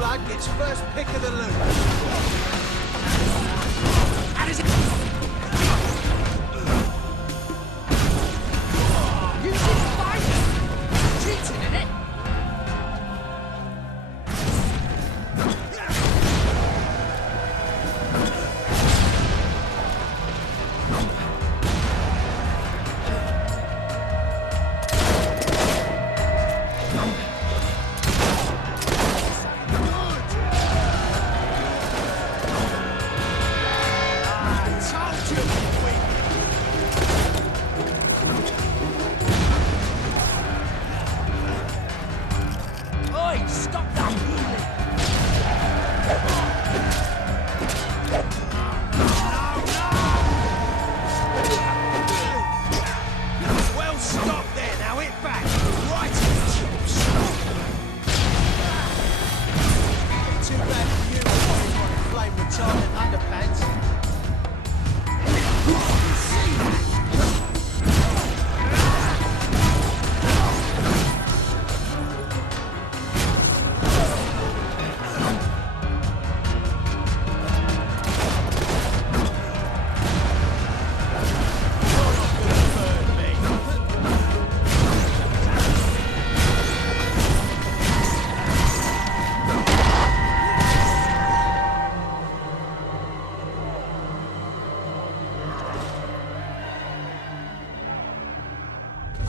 blood gets first pick of the loot. How does it... You didn't fight it! Cheating, innit?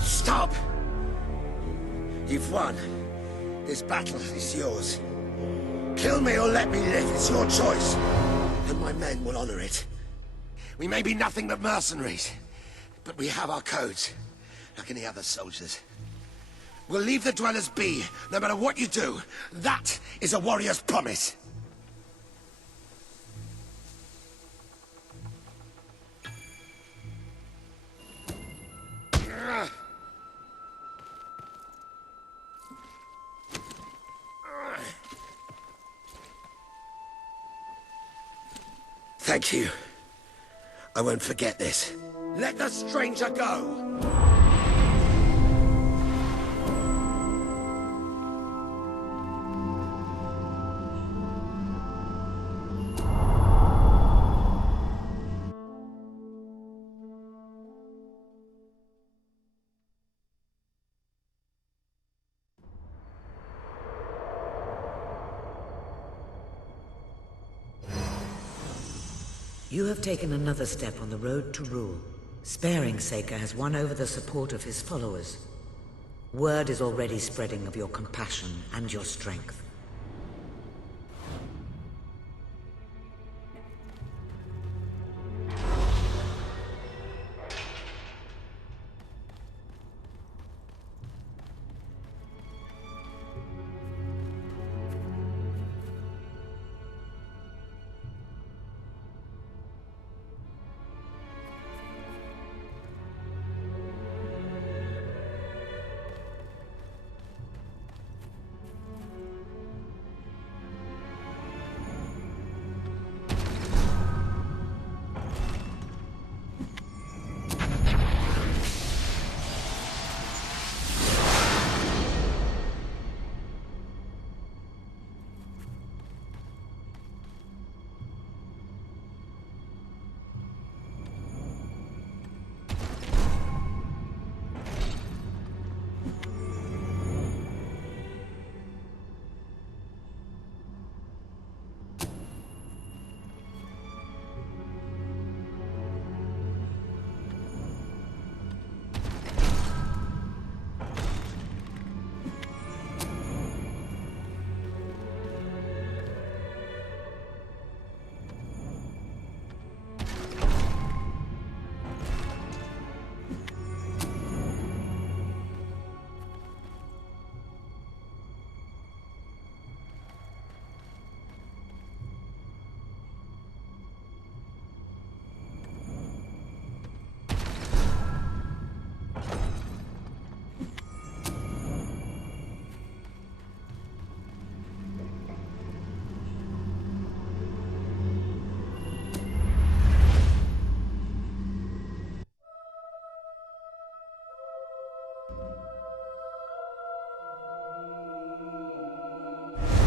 Stop! You've won. This battle is yours. Kill me or let me live, it's your choice. And my men will honor it. We may be nothing but mercenaries, but we have our codes, like any other soldiers. We'll leave the dwellers be, no matter what you do. That is a warrior's promise. Thank you. I won't forget this. Let the stranger go! You have taken another step on the road to rule. Sparing Saker has won over the support of his followers. Word is already spreading of your compassion and your strength.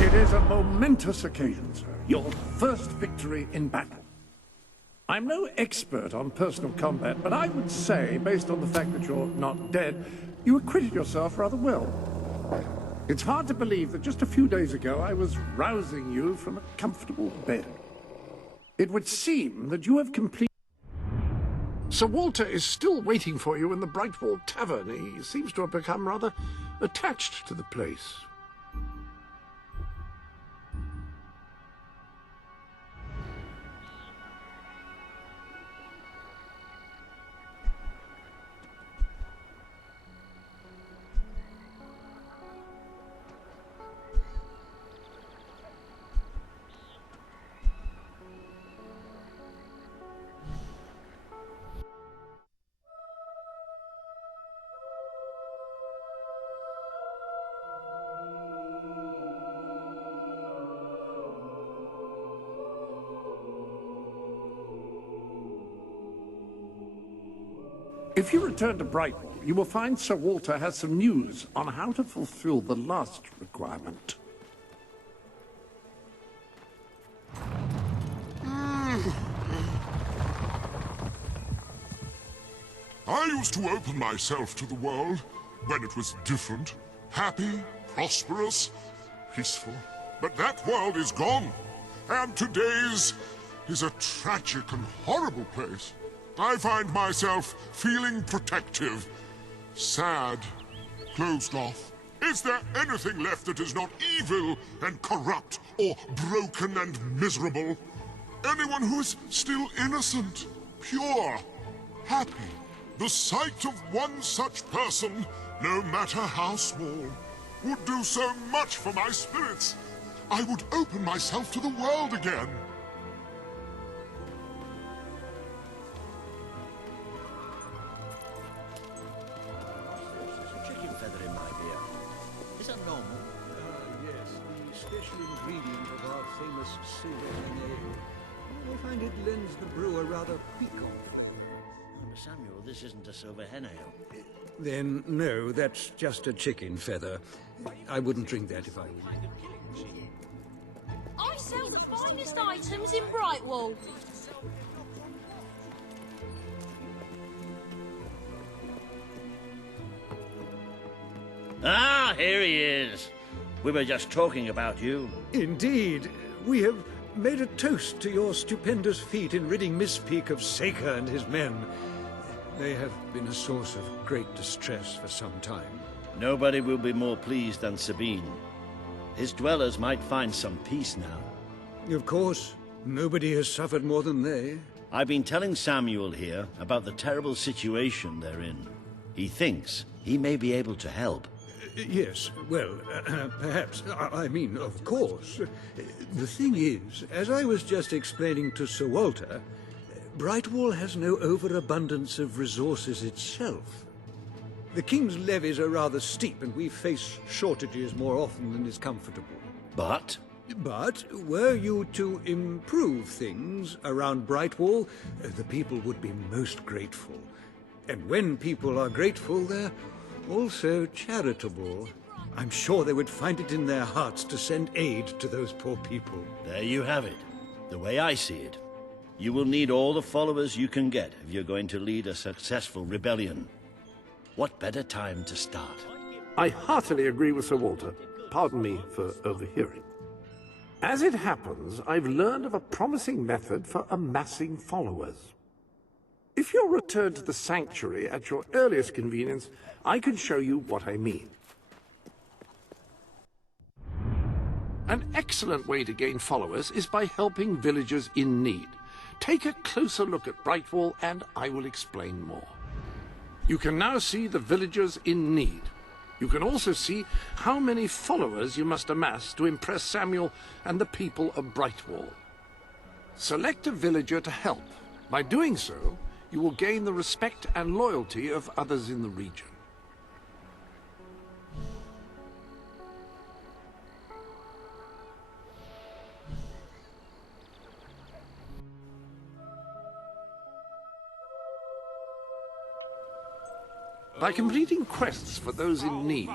It is a momentous occasion, sir. Your first victory in battle. I'm no expert on personal combat, but I would say, based on the fact that you're not dead, you acquitted yourself rather well. It's hard to believe that just a few days ago I was rousing you from a comfortable bed. It would seem that you have completed... Sir Walter is still waiting for you in the Brightwall Tavern. He seems to have become rather attached to the place. If you return to Brightwall, you will find Sir Walter has some news on how to fulfill the last requirement. I used to open myself to the world when it was different, happy, prosperous, peaceful. But that world is gone, and today's is a tragic and horrible place. I find myself feeling protective, sad, closed off. Is there anything left that is not evil and corrupt or broken and miserable? Anyone who is still innocent, pure, happy? The sight of one such person, no matter how small, would do so much for my spirits. I would open myself to the world again. I find it lends the brewer rather piquant. Samuel, this isn't a silver hen ale. Then, no, that's just a chicken feather. I wouldn't drink that if I were you. I sell the finest items in Brightwall. Ah, here he is. We were just talking about you. Indeed. We have made a toast to your stupendous feat in ridding Miss Peak of Saker and his men. They have been a source of great distress for some time. Nobody will be more pleased than Sabine. His dwellers might find some peace now. Of course, nobody has suffered more than they. I've been telling Samuel here about the terrible situation they're in. He thinks he may be able to help. Yes, well, perhaps. I mean, of course. The thing is, as I was just explaining to Sir Walter, Brightwall has no overabundance of resources itself. The King's levies are rather steep, and we face shortages more often than is comfortable. But were you to improve things around Brightwall, the people would be most grateful. And when people are grateful, they're also charitable. I'm sure they would find it in their hearts to send aid to those poor people. there you have it. The way I see it, you will need all the followers you can get if you're going to lead a successful rebellion. What better time to start? I heartily agree with Sir Walter. Pardon me for overhearing. As it happens, I've learned of a promising method for amassing followers. If you'll return to the sanctuary at your earliest convenience, I can show you what I mean. An excellent way to gain followers is by helping villagers in need. Take a closer look at Brightwall and I will explain more. You can now see the villagers in need. You can also see how many followers you must amass to impress Samuel and the people of Brightwall. Select a villager to help. By doing so, you will gain the respect and loyalty of others in the region. By completing quests for those in need,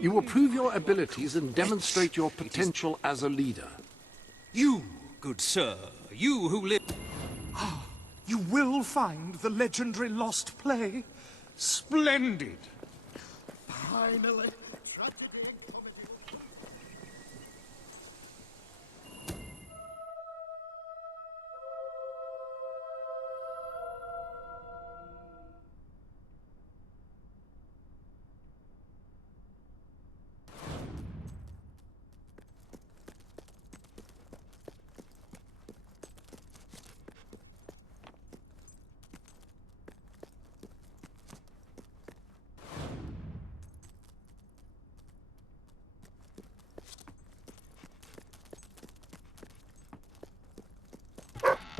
You will prove your abilities and demonstrate your potential as a leader. You, good sir, you who live... Ah, you will find the legendary lost play. Splendid. Finally, tragedy and comedy.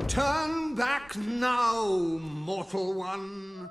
Turn back now, mortal one.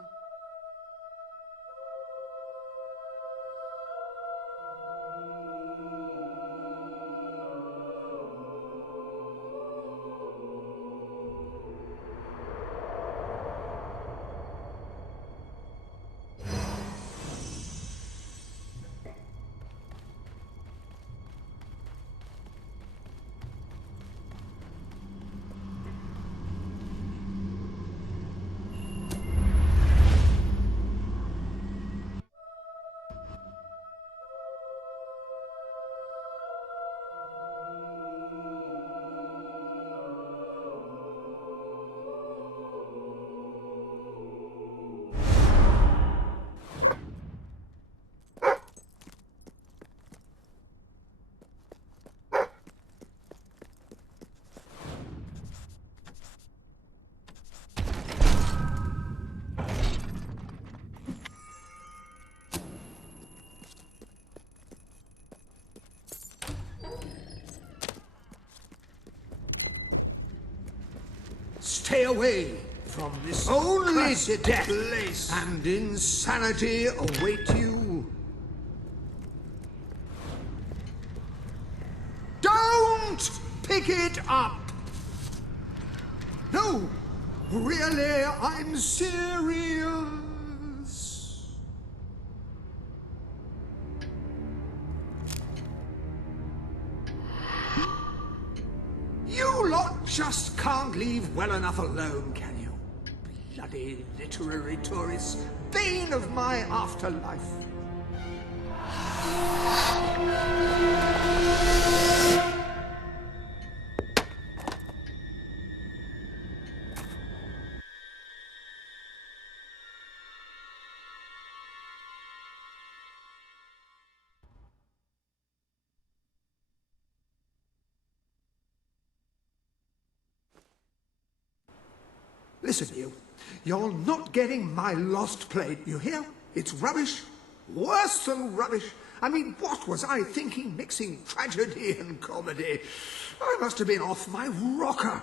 Stay away from this. Only death place and insanity await you. Don't pick it up! No, really, I'm serious. You lot just can't leave well enough alone, can you? Bloody literary tourists, bane of my afterlife. Listen, you're not getting my lost plate, you hear? It's rubbish. Worse than rubbish. I mean, what was I thinking mixing tragedy and comedy? I must have been off my rocker.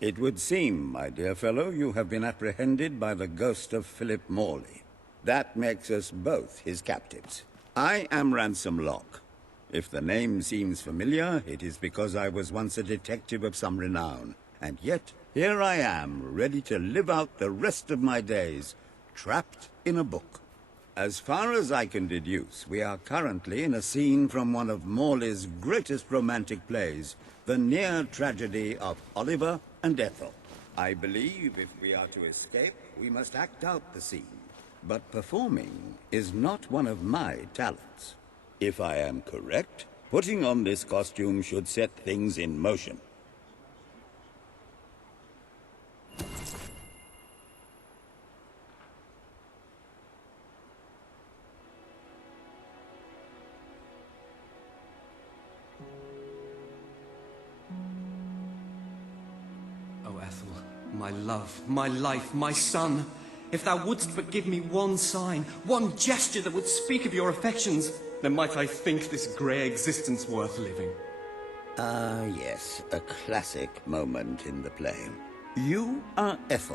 It would seem, my dear fellow, you have been apprehended by the ghost of Philip Morley. That makes us both his captives. I am Ransom Locke. If the name seems familiar, it is because I was once a detective of some renown. And yet, here I am, ready to live out the rest of my days, trapped in a book. As far as I can deduce, we are currently in a scene from one of Morley's greatest romantic plays, the near tragedy of Oliver and Ethel. I believe if we are to escape, we must act out the scene. But performing is not one of my talents. If I am correct, putting on this costume should set things in motion. Oh, Ethel, my love, my life, my son, if thou wouldst but give me one sign, one gesture that would speak of your affections, then might I think this grey existence worth living. Ah, yes, a classic moment in the play. You are Ethel,